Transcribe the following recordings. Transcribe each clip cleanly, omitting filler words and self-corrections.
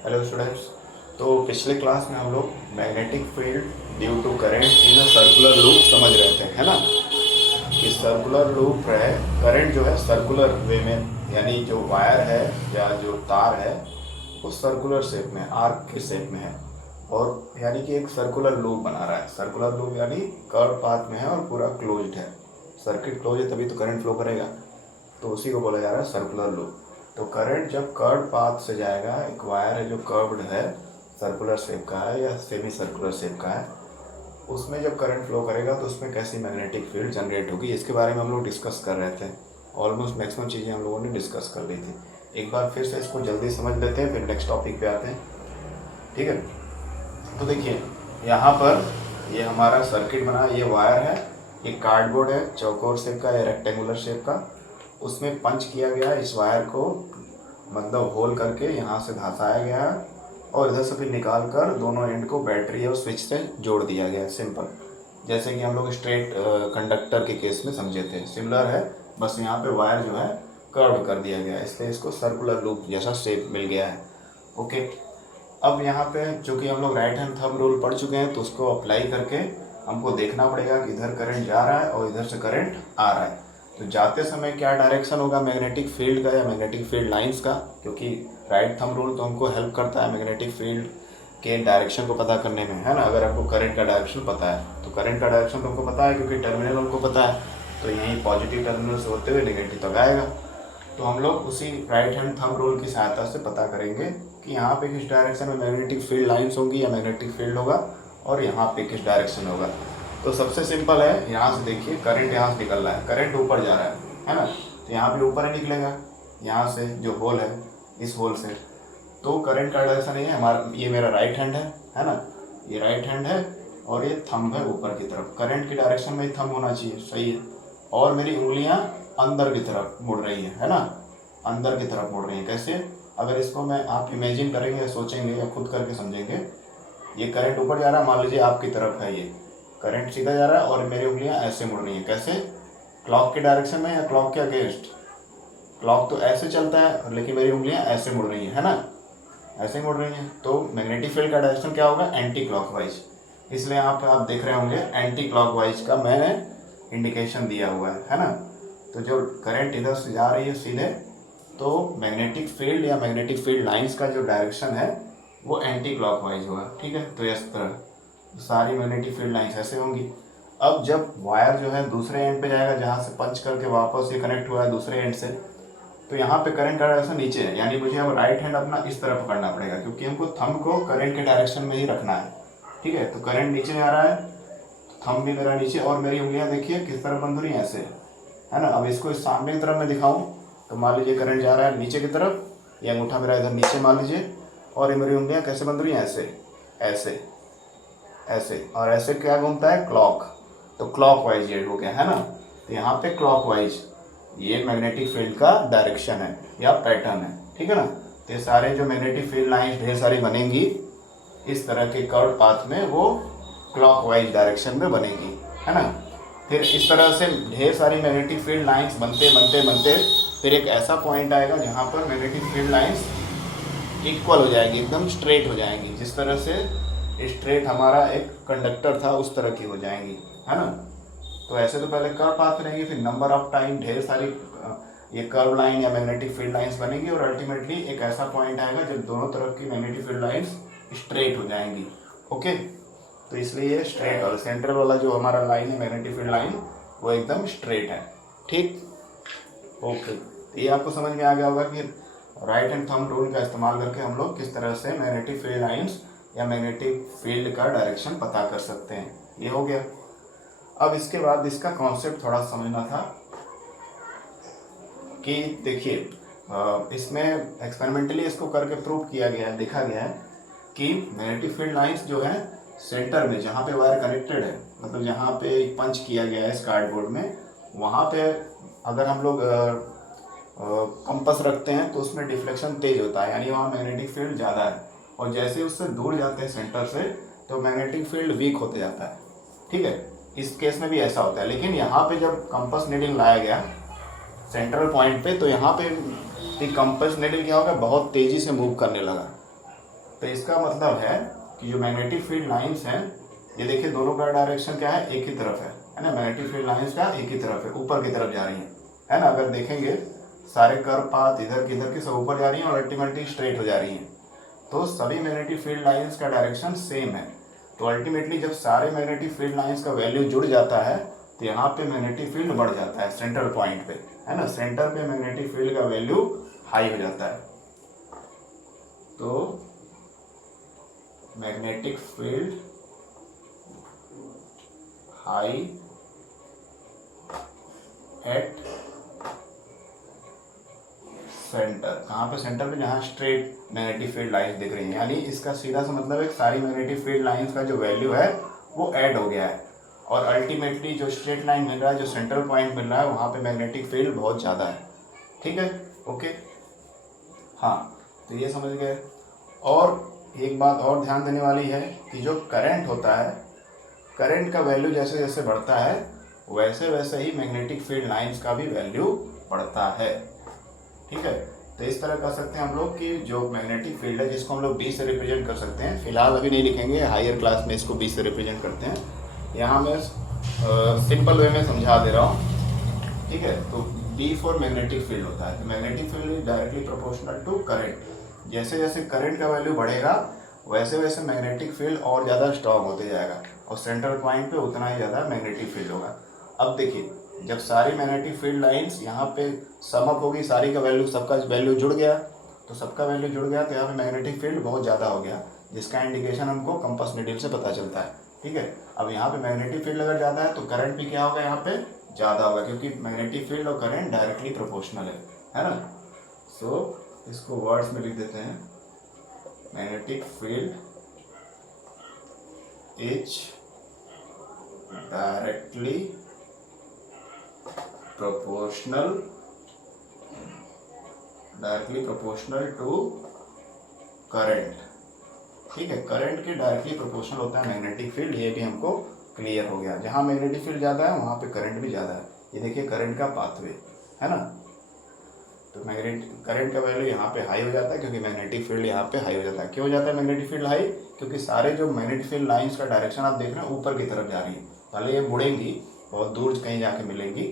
Hello students. तो पिछले class में हम लोग magnetic field due to current in a circular loop समझ रहे थे, है ना। कि सर्कुलर लूप है, करंट जो है सर्कुलर वे में, यानी जो वायर है या जो तार है वो सर्कुलर शेप में, आर्क के शेप में है, और यानी कि एक सर्कुलर लूप बना रहा है। सर्कुलर लूप यानी कर्व पाथ में है और पूरा क्लोज्ड है। सर्किट क्लोज है तभी तो करंट फ्लो करेगा, तो उसी को बोला जा रहा है सर्कुलर लूप। तो करंट जब कर्व पाथ से जाएगा, एक वायर है जो कर्व्ड है, सर्कुलर शेप का है या सेमी सर्कुलर शेप का है, उसमें जब करंट फ्लो करेगा तो उसमें कैसी मैग्नेटिक फील्ड जनरेट होगी, इसके बारे में हम लोग डिस्कस कर रहे थे। ऑलमोस्ट मैक्सिमम चीज़ें हम लोगों ने डिस्कस कर ली थी। एक बार फिर से इसको जल्दी समझ लेते हैं, फिर नेक्स्ट टॉपिक पे आते हैं, ठीक है। तो देखिए यहाँ पर ये हमारा सर्किट बना, ये वायर है, ये कार्डबोर्ड है चौकोर शेप का या रेक्टेंगुलर शेप का, उसमें पंच किया गया इस वायर को, मतलब होल करके यहाँ से धंसाया गया है और इधर से फिर निकाल कर दोनों एंड को बैटरी और स्विच से जोड़ दिया गया है। सिंपल, जैसे कि हम लोग स्ट्रेट कंडक्टर के केस में समझे थे, सिमिलर है, बस यहाँ पे वायर जो है कर्व कर दिया गया है, इसलिए इसको सर्कुलर लूप जैसा शेप मिल गया है। ओके, अब यहाँ पे चूँकि हम लोग राइट हैंड थंब रूल पढ़ चुके हैं तो उसको अप्लाई करके हमको देखना पड़ेगा कि इधर करंट जा रहा है और इधर से करंट आ रहा है। तो जाते समय क्या डायरेक्शन होगा मैग्नेटिक फील्ड का या मैग्नेटिक फील्ड लाइंस का, क्योंकि राइट थंब रूल तो हमको हेल्प करता है मैग्नेटिक फील्ड के डायरेक्शन को पता करने में, है ना। अगर आपको करंट का डायरेक्शन पता है तो करंट का डायरेक्शन तो हमको पता है क्योंकि टर्मिनल हमको पता है, तो यहीं पॉजिटिव टर्मिनल से होते हुए नेगेटिव तक आएगा। तो हम लोग उसी राइट हैंड थंब रूल की सहायता से पता करेंगे कि यहाँ पे किस डायरेक्शन में मैग्नेटिक फील्ड लाइंस होंगी या मैग्नेटिक फील्ड होगा और यहाँ पे किस डायरेक्शन होगा। तो सबसे सिंपल है, यहाँ से देखिए करंट यहाँ से निकल रहा है, करंट ऊपर जा रहा है ना, तो यहाँ पे ऊपर ही निकलेगा, यहाँ से जो होल है इस होल से। तो करंट का डायरेक्शन ये है हमारा, ये मेरा राइट हैंड है ना, ये राइट हैंड है और ये थंब है ऊपर की तरफ, करंट की डायरेक्शन में ही थंब होना चाहिए, सही है। और मेरी उंगलियां अंदर की तरफ मुड़ रही है ना, अंदर की तरफ मुड़ रही हैं। कैसे, अगर इसको मैं आप इमेजिन करेंगे, सोचेंगे या खुद करके समझेंगे, ये करंट ऊपर जा रहा है, मान लीजिए आपकी तरफ है, ये करंट सीधा जा रहा है और मेरी उंगलियां ऐसे मुड़ रही हैं। कैसे, क्लॉक के डायरेक्शन में या क्लॉक के अगेंस्ट। क्लॉक तो ऐसे चलता है लेकिन मेरी उंगलियां ऐसे मुड़ रही हैं, है ना, ऐसे मुड़ रही हैं। तो मैग्नेटिक फील्ड का डायरेक्शन क्या होगा, एंटी क्लॉकवाइज। इसलिए आप देख रहे होंगे एंटी क्लॉकवाइज का मैंने इंडिकेशन दिया हुआ है ना। तो जो करंट इधर से जा रही है सीधे, तो मैग्नेटिक फील्ड या मैग्नेटिक फील्ड लाइंस का जो डायरेक्शन है वो एंटी क्लॉकवाइज होगा, ठीक है। तो इस तरह सारी मैग्नेटिक फील्ड लाइंस ऐसे होंगी। अब जब वायर जो है दूसरे एंड पे जाएगा, जहाँ से पंच करके वापस ये कनेक्ट हुआ है दूसरे एंड से, तो यहाँ पे करंट का डायरेक्शन नीचे है, यानी मुझे अब राइट हैंड अपना इस तरह पकड़ना पड़ेगा क्योंकि हमको थंब को करंट के डायरेक्शन में ही रखना है, ठीक है। तो करंट नीचे आ रहा है, थंब भी मेरा नीचे, और मेरी उंगलियां देखिए किस तरह बंध रही हैं, ऐसे, है ना। अब इसको इस सामने की तरफ मैं दिखाऊं तो मान लीजिए करंट जा रहा है नीचे की तरफ, ये अंगूठा मेरा इधर नीचे मान लीजिए, और ये मेरी उंगलियां कैसे बंध रही हैं, ऐसे ऐसे ऐसे, और ऐसे क्या घूमता है, क्लॉक। तो क्लॉक वाइज ये हो गया, है ना। तो यहाँ पे क्लॉक वाइज ये मैग्नेटिक फील्ड का डायरेक्शन है या पैटर्न है, ठीक है ना। तो ये सारे जो मैग्नेटिक फील्ड लाइंस ढेर सारी बनेंगी इस तरह के कर्व पाथ में, वो क्लॉकवाइज डायरेक्शन में बनेगी, है ना। फिर इस तरह से ढेर सारी मैग्नेटिक फील्ड लाइंस बनते बनते बनते फिर एक ऐसा पॉइंट आएगा जहाँ पर मैग्नेटिक फील्ड लाइंस इक्वल हो जाएगी, एकदम स्ट्रेट हो जाएंगी, जिस तरह से स्ट्रेट हमारा एक कंडक्टर था उस तरह की हो जाएंगी, है ना। तो ऐसे तो पहले कर्व पाथ रहेंगे, फिर नंबर ऑफ टाइम ढेर सारी ये कर्व लाइन या मैग्नेटिक फील्ड लाइंस बनेगी, और अल्टीमेटली एक ऐसा पॉइंट आएगा जब दोनों तरफ की मैग्नेटिक फील्ड लाइंस स्ट्रेट हो जाएंगी। ओके, तो इसलिए ये स्ट्रेट और सेंट्रल वाला जो हमारा लाइन है मैग्नेटिक फील्ड लाइन, वो एकदम स्ट्रेट है, ठीक। ओके, तो ये आपको समझ में आ गया होगा कि राइट हैंड थंब रूल का इस्तेमाल करके हम लोग किस तरह से मैग्नेटिक फील्ड लाइंस या मैग्नेटिक फील्ड का डायरेक्शन पता कर सकते हैं। ये हो गया। अब इसके बाद इसका कॉन्सेप्ट थोड़ा समझना था कि देखिए इसमें एक्सपेरिमेंटली इसको करके प्रूव किया गया है, देखा गया है कि मैग्नेटिक फील्ड लाइंस जो है सेंटर में जहाँ पे वायर कनेक्टेड है, मतलब जहाँ पे पंच किया गया है इस कार्डबोर्ड में, वहाँ पे अगर हम लोग कंपास रखते हैं तो उसमें डिफ्लेक्शन तेज होता है, यानी वहाँ मैग्नेटिक फील्ड ज़्यादा है, और जैसे उससे दूर जाते हैं सेंटर से तो मैग्नेटिक फील्ड वीक होते जाता है, ठीक है। इस केस में भी ऐसा होता है, लेकिन यहाँ पे जब कंपास नीडल लाया गया सेंट्रल पॉइंट पे, तो यहाँ पे कंपास नीडल क्या होगा, बहुत तेज़ी से मूव करने लगा, तो इसका मतलब है कि जो मैग्नेटिक फील्ड लाइंस हैं, ये देखिए दोनों का डायरेक्शन क्या है, एक ही तरफ है ना। मैग्नेटिक फील्ड लाइंस का एक ही तरफ है, ऊपर की तरफ जा रही है ना। अगर देखेंगे सारे कर्व पाथ इधर की सब ऊपर जा रही हैं और अल्टीमेटली स्ट्रेट हो जा रही हैं। तो सभी मैग्नेटिक फील्ड लाइंस का डायरेक्शन सेम है। तो अल्टीमेटली जब सारे मैग्नेटिक फील्ड लाइंस का वैल्यू जुड़ जाता है तो यहाँ पे मैग्नेटिक फील्ड बढ़ जाता है सेंट्रल पॉइंट पे, है ना। सेंटर पे मैग्नेटिक फील्ड का वैल्यू हाई हो जाता है। तो magnetic field high at centre, कहाँ पे सेंटर पे, जहाँ स्ट्रेट मैग्नेटिक फील्ड लाइंस दिख रही हैं। यानी इसका सीधा सा मतलब है सारी मैग्नेटिक फील्ड लाइंस का जो वैल्यू है वो ऐड हो गया है और अल्टीमेटली जो स्ट्रेट लाइन मिल रहा है, जो सेंट्रल पॉइंट मिल रहा है, वहाँ पे मैग्नेटिक फील्ड बहुत ज़्यादा है। ठीक है, ओके, हाँ, तो ये समझ गए। और एक बात और ध्यान देने वाली है कि जो करंट होता है, करंट का वैल्यू जैसे जैसे बढ़ता है वैसे वैसे ही मैग्नेटिक फील्ड लाइंस का भी वैल्यू बढ़ता है। ठीक है, तो इस तरह कर सकते हैं हम लोग कि जो मैग्नेटिक फील्ड है जिसको हम लोग B से रिप्रेजेंट कर सकते हैं, फिलहाल अभी नहीं लिखेंगे, हायर क्लास में इसको B से रिप्रेजेंट करते हैं। यहाँ मैं सिंपल वे में समझा दे रहा हूँ। ठीक है, तो B फॉर मैग्नेटिक फील्ड होता है। तो magnetic field is directly proportional to current. जैसे जैसे करंट का वैल्यू बढ़ेगा वैसे वैसे मैग्नेटिक फील्ड और ज़्यादा स्ट्रॉन्ग होते जाएगा और सेंट्रल पॉइंट पे उतना ही ज़्यादा मैग्नेटिक फील्ड होगा। अब देखिए, जब सारी मैग्नेटिक फील्ड लाइंस यहाँ पे समअप होगी, सारी का वैल्यू, सबका वैल्यू जुड़ गया, तो सबका वैल्यू जुड़ गया तो यहाँ पे मैग्नेटिक फील्ड बहुत ज़्यादा हो गया, जिसका इंडिकेशन हमको कंपास नीडल से पता चलता है। ठीक है, अब यहाँ पे मैग्नेटिक फील्ड अगर ज़्यादा है तो करंट भी क्या होगा, यहाँ पे ज़्यादा होगा, क्योंकि मैग्नेटिक फील्ड और करंट डायरेक्टली प्रोपोर्शनल है ना। सो इसको वर्ड्स में लिख देते हैं, magnetic field is directly proportional to current. ठीक है, करंट के डायरेक्टली प्रोपोर्शनल होता है मैग्नेटिक फील्ड, ये भी हमको क्लियर हो गया। जहाँ मैग्नेटिक फील्ड ज़्यादा है वहाँ पे करंट भी ज़्यादा है। ये देखिए करंट का पाथवे है ना, तो करंट का वैल्यू यहाँ पे हाई हो जाता है क्योंकि मैग्नेटिक फील्ड यहाँ पे हाई हो जाता है। क्यों हो जाता है मैग्नेटिक फील्ड हाई, क्योंकि सारे जो मैग्नेटिक फील्ड लाइंस का डायरेक्शन आप देख रहे हैं ऊपर की तरफ जा रही है। भले ये मुड़ेंगी, बहुत दूर कहीं जाके मिलेंगी,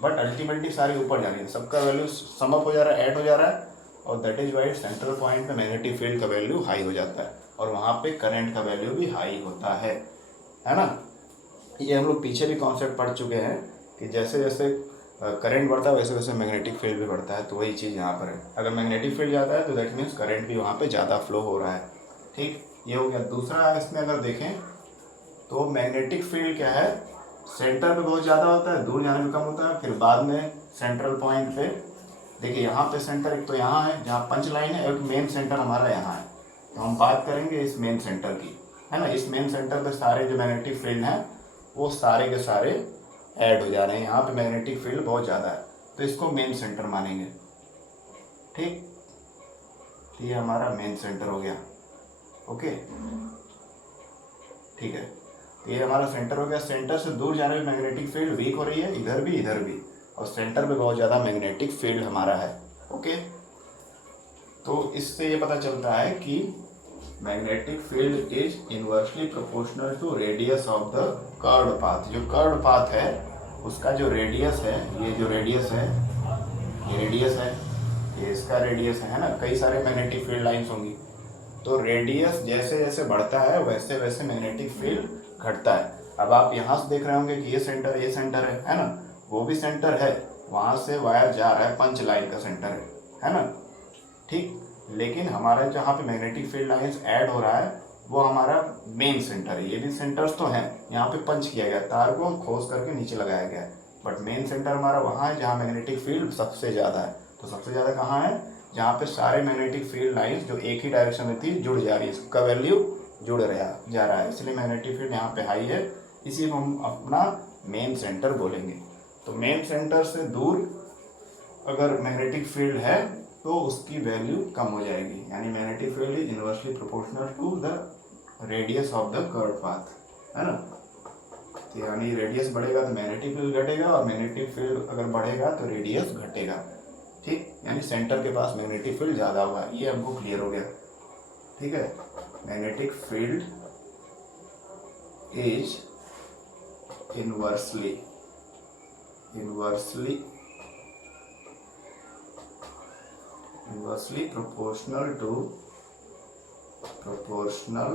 बट अल्टीमेटली सारी ऊपर जा रही है, सबका वैल्यू समअप हो जा रहा है, ऐड हो जा रहा है, और that is why central point पे मैग्नेटिक फील्ड का वैल्यू हाई हो जाता है और वहाँ पे करंट का वैल्यू भी हाई होता है ना। ये हम लोग पीछे भी कॉन्सेप्ट पढ़ चुके हैं कि जैसे जैसे करंट बढ़ता है वैसे वैसे मैग्नेटिक फील्ड भी बढ़ता है। तो वही चीज़ यहाँ पर है, अगर मैग्नेटिक फील्ड ज़्यादा है तो दैट मीन्स करंट भी वहाँ पे ज़्यादा फ्लो हो रहा है। ठीक, ये हो गया। दूसरा इसमें अगर देखें तो मैग्नेटिक फील्ड क्या है, सेंटर पे बहुत ज़्यादा होता है, दूर जाने में कम होता है, फिर बाद में सेंट्रल पॉइंट पे, देखिए यहाँ पे सेंटर एक तो यहाँ है जहाँ पंच लाइन है, एक मेन सेंटर हमारा यहाँ है। तो हम बात करेंगे इस मेन सेंटर की, है ना। इस मेन सेंटर पे सारे जो मैग्नेटिक फील्ड हैं वो सारे के सारे ऐड हो जा रहे हैं। यहाँ पे मैग्नेटिक फील्ड बहुत ज़्यादा है तो इसको मेन सेंटर मानेंगे। ठीक, तो ये हमारा मेन सेंटर हो गया। ओके, ठीक है, ये हमारा सेंटर हो गया। सेंटर से दूर जाने में मैग्नेटिक फील्ड वीक हो रही है, इधर भी, और सेंटर पे बहुत ज़्यादा मैग्नेटिक फील्ड हमारा है। ओके, तो इससे ये पता चलता है कि magnetic field is inversely proportional to radius of the curved path. जो कर्व्ड पाथ है उसका जो रेडियस है, ये जो रेडियस है, ये रेडियस है, ये इसका रेडियस है ना। कई सारे मैग्नेटिक फील्ड लाइंस होंगी, तो रेडियस जैसे जैसे बढ़ता है वैसे वैसे मैग्नेटिक फील्ड घटता है। अब आप यहाँ से देख रहे होंगे कि ये सेंटर है ना, वो भी सेंटर है, वहाँ से वायर जा रहा है, पंच लाइन का सेंटर है ना। ठीक, लेकिन हमारा जहाँ पे मैग्नेटिक फील्ड लाइंस ऐड हो रहा है वो हमारा मेन सेंटर है। ये भी सेंटर्स तो हैं, यहाँ पे पंच किया गया, तार को खोस करके नीचे लगाया गया है, बट मेन सेंटर हमारा वहाँ है जहाँ मैग्नेटिक फील्ड सबसे ज़्यादा है। तो सबसे ज़्यादा कहाँ है, जहाँ पे सारे मैग्नेटिक फील्ड लाइंस जो एक ही डायरेक्शन में थी जुड़ जा रही है, सबका वैल्यू जुड़ जा रहा है, इसलिए मैग्नेटिक फील्ड यहाँ पे हाई है, इसी को हम अपना मेन सेंटर बोलेंगे। तो मेन सेंटर से दूर अगर मैग्नेटिक फील्ड है तो उसकी वैल्यू कम हो जाएगी, यानी magnetic field is inversely proportional to the radius of the curved path, है ना। तो यानी रेडियस बढ़ेगा तो मैग्नेटिक फील्ड घटेगा, और मैग्नेटिक फील्ड अगर बढ़ेगा तो रेडियस घटेगा। ठीक, यानी सेंटर के पास मैग्नेटिक फील्ड ज़्यादा होगा। ये हमको क्लियर हो गया। ठीक है, magnetic field is inversely proportional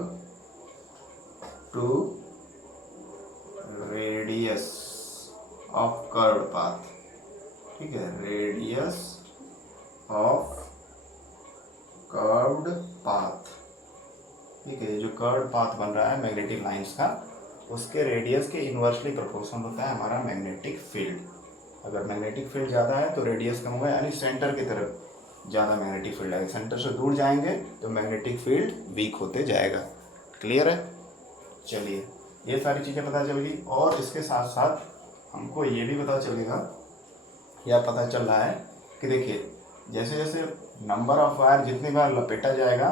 to radius of curved path। ठीक है, रेडियस ऑफ कर्व्ड पाथ। ठीक है, जो कर्व्ड पाथ बन रहा है मैग्नेटिक लाइंस का, उसके रेडियस के इन्वर्सली प्रोपोर्शनल होता है हमारा मैग्नेटिक फील्ड। अगर मैग्नेटिक फील्ड ज़्यादा है तो रेडियस कम होगा, यानी सेंटर की तरफ ज़्यादा मैग्नेटिक फील्ड आएगा। सेंटर से दूर जाएंगे तो मैग्नेटिक फील्ड वीक होते जाएगा। क्लियर है? चलिए, ये सारी चीज़ें पता चल गई, और इसके साथ साथ हमको ये भी पता चलेगा, या पता चल रहा है कि देखिए, जैसे जैसे नंबर ऑफ वायर जितनी बार लपेटा जाएगा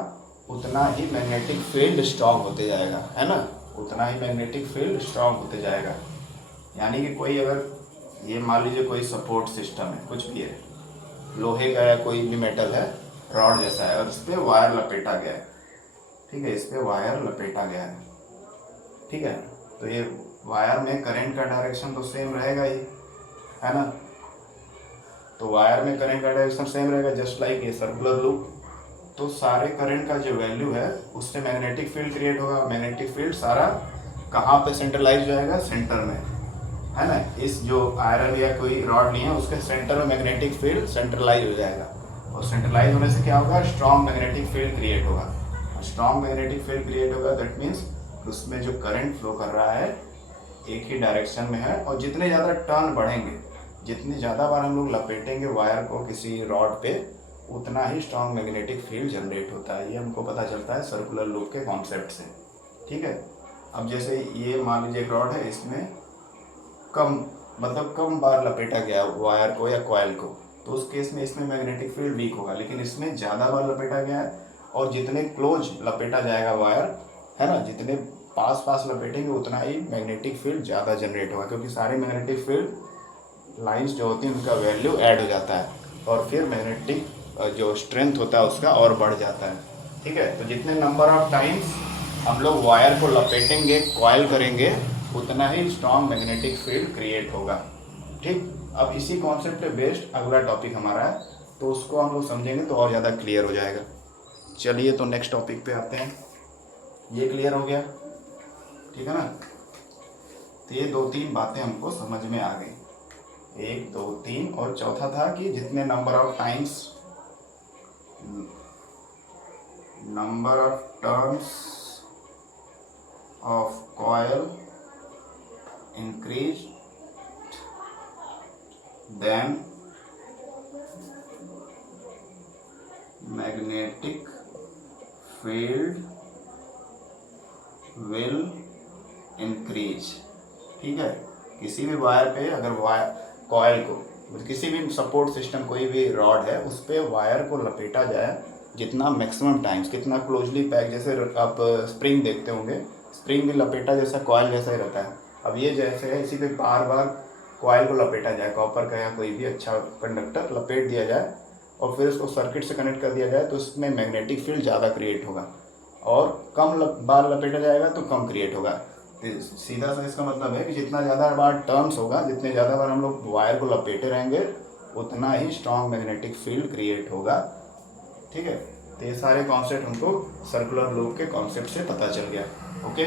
उतना ही मैग्नेटिक फील्ड स्ट्रांग होते जाएगा, है ना, उतना ही मैग्नेटिक फील्ड स्ट्रांग होते जाएगा। यानी कि कोई अगर ये मान लीजिए कोई सपोर्ट सिस्टम है, कुछ भी है, लोहे का या कोई भी मेटल है, रॉड जैसा है, और इस पर वायर लपेटा गया है। ठीक है, इस पर वायर लपेटा गया है। ठीक है, तो ये वायर में करंट का डायरेक्शन तो सेम रहेगा ही, है ना। तो वायर में करंट का डायरेक्शन सेम रहेगा, जस्ट लाइक ये सर्कुलर लूप। तो सारे करंट का जो वैल्यू है उससे मैग्नेटिक फील्ड क्रिएट होगा। मैग्नेटिक फील्ड सारा कहाँ पे सेंट्रलाइज हो जाएगा? सेंटर में, है ना। इस जो आयरन या कोई रॉड नहीं है उसके सेंटर में मैग्नेटिक फील्ड सेंट्रलाइज हो जाएगा, और सेंट्रलाइज होने से क्या होगा? स्ट्रॉन्ग मैग्नेटिक फील्ड क्रिएट होगा। स्ट्रॉन्ग मैग्नेटिक फील्ड क्रिएट होगा, दैट मीन्स उसमें जो करंट फ्लो कर रहा है एक ही डायरेक्शन में है, और जितने ज़्यादा टर्न बढ़ेंगे, जितनी ज़्यादा बार हम लोग लपेटेंगे वायर को किसी रॉड पे, उतना ही स्ट्रॉन्ग मैग्नेटिक फील्ड जनरेट होता है। ये हमको पता चलता है सर्कुलर लूप के कॉन्सेप्ट से। ठीक है, अब जैसे ये मान लीजिए एक रॉड है, इसमें कम बार लपेटा गया वायर को या कॉइल को, तो उस केस में इसमें मैग्नेटिक फील्ड वीक होगा। लेकिन इसमें ज़्यादा बार लपेटा गया है, और जितने क्लोज लपेटा जाएगा वायर, है ना, जितने पास लपेटेंगे उतना ही मैग्नेटिक फील्ड ज़्यादा जनरेट होगा, क्योंकि सारे मैग्नेटिक फील्ड लाइंस जो होती हैं उनका वैल्यू ऐड हो जाता है, और फिर मैग्नेटिक जो स्ट्रेंथ होता है उसका और बढ़ जाता है। ठीक है, तो जितने नंबर ऑफ टाइम्स हम लोग वायर को लपेटेंगे, कॉइल करेंगे, उतना ही स्ट्रॉन्ग मैग्नेटिक फील्ड क्रिएट होगा। ठीक, अब इसी कॉन्सेप्ट पे बेस्ड अगला टॉपिक हमारा है, तो उसको हम लोग समझेंगे तो और ज़्यादा क्लियर हो जाएगा। चलिए, तो नेक्स्ट टॉपिक पे आते हैं। ये क्लियर हो गया, ठीक है ना। तो ये 2-3 बातें हमको समझ में आ गई, 1, 2, 3, और चौथा था कि जितने number of times, number of turns of coil increase, then magnetic field will increase. ठीक है, किसी भी वायर पे अगर वायर कॉइल को, किसी भी सपोर्ट सिस्टम, कोई भी रॉड है, उस पर वायर को लपेटा जाए जितना मैक्सिमम टाइम्स, कितना क्लोजली पैक, जैसे आप स्प्रिंग देखते होंगे, स्प्रिंग भी लपेटा जैसा कॉइल जैसा ही रहता है। अब ये जैसे है, इसी पे बार बार कॉइल को लपेटा जाए, कॉपर का या कोई भी अच्छा कंडक्टर लपेट दिया जाए, और फिर उसको सर्किट से कनेक्ट कर दिया जाए, तो उसमें मैग्नेटिक फील्ड ज़्यादा क्रिएट होगा, और कम बार लपेटा जाएगा तो कम क्रिएट होगा। सीधा सा इसका मतलब है कि जितना ज़्यादा बार टर्न्स होगा, जितने ज़्यादा बार हम लोग वायर को लपेटे रहेंगे, उतना ही स्ट्रॉन्ग मैग्नेटिक फील्ड क्रिएट होगा। ठीक है, तो ये सारे कॉन्सेप्ट हमको सर्कुलर लूप के कॉन्सेप्ट से पता चल गया। ओके।